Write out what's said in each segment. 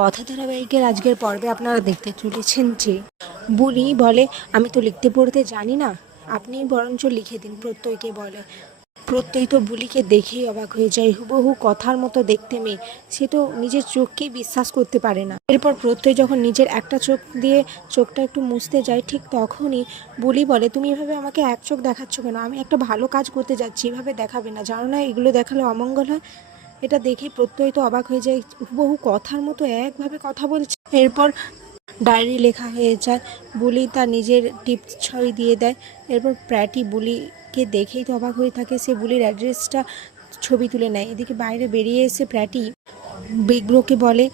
কথা ধারাবাহিকের আজকের পর্বে আপনারা দেখতে চলেছেন যে বুলি বলে, আমি তো লিখতে পড়তে জানি না, আপনি বরঞ্চ লিখে দিন। প্রত্যয়কে বলে। প্রত্যয় তো বুলিকে দেখেই অবাক হয়ে যায়। হুবহু কথার মতো দেখতে মেয়ে। সে তো নিজের চোখকেই বিশ্বাস করতে পারে না। এরপর প্রত্যয় যখন নিজের একটা চোখ দিয়ে চোখটা একটু মুছতে যায়, ঠিক তখনই বুলি বলে, তুমি এভাবে আমাকে এক চোখ দেখাচ্ছ কেন? আমি একটা ভালো কাজ করতে যাচ্ছি, এভাবে দেখাবে না, জানো না এগুলো দেখালে অমঙ্গল হয়। এটা দেখে প্রত্যয় তো অবাক হয়ে যায়, হুবহু কথার মতো একভাবে কথা বলছে। এরপর ডায়েরি লেখা হয়ে যায়। বুলি তার নিজের টিপস ছবি দিয়ে দেয়। এরপর প্র্যাটি বুলিকে দেখেই তো অবাক হয়ে থাকে। সে বুলির অ্যাড্রেসটা ছবি তুলে নেয়। এদিকে বাইরে বেরিয়ে এসে প্র্যাটি বিগ ব্রোকে বলে,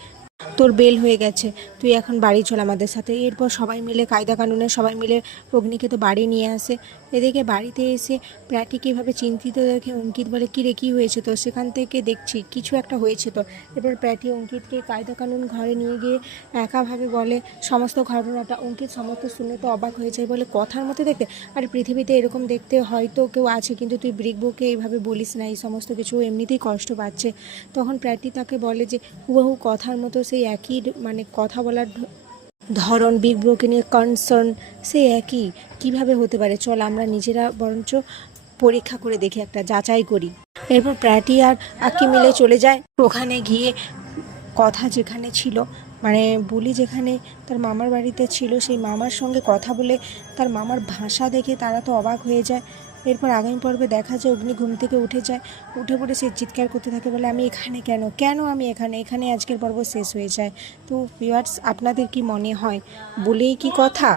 তোর বেল হয়ে গেছে, তুই এখন বাড়ি চল আমাদের সাথে। এরপর সবাই মিলে কায়দা কানুনে সবাই মিলে অগ্নিকে তো বাড়ি নিয়ে আসে। এদিকে বাড়িতে এসে প্র্যাটিকে এভাবে চিন্তিত দেখে অঙ্কিত বলে, কী রে, কী হয়েছে তোর? সেখান থেকে দেখছি কিছু একটা হয়েছে তোর। এরপর প্র্যাটি অঙ্কিতকে কায়দা কানুন ঘরে নিয়ে গিয়ে একাভাবে বলে সমস্ত ঘটনাটা। অঙ্কিত সমস্ত শুনে তো অবাক হয়ে যায়, বলে কথার মতো দেখতে? আর পৃথিবীতে এরকম দেখতে হয়তো কেউ আছে, কিন্তু তুই ব্রিকবুকে এইভাবে বলিস না এই সমস্ত কিছু, এমনিতেই কষ্ট পাচ্ছে। তখন প্র্যাটি তাকে বলে যে হুবহু কথার মতো সেই একই কথা বলার ধরন, বিগ ব্রোকে নিয়ে কনসার্ন সেই একই, কিভাবে হতে পারে? চল আমরা নিজেরা বরঞ্চ পরীক্ষা করে দেখি, একটা যাচাই করি। এরপর প্র্যাটি আর আক্কি মিলে চলে যায়। ওখানে গিয়ে কথা যেখানে ছিল, বুলি যেখানে তার মামার বাড়িতে ছিল, সেই মামার সঙ্গে কথা বলে তার মামার ভাষা দেখে তারা তো অবাক হয়ে যায়। এরপর আগামী পর্বে দেখা যায় অগ্নি ঘুম থেকে উঠে যায়। উঠে পড়ে সে চিৎকার করতে থাকে, বলে আমি এখানে কেন, কেন আমি এখানে আজকের পর্ব শেষ হয়ে যায়। তো ভিউয়ার্স, আপনাদের কি মনে হয় বলেই কি কথা?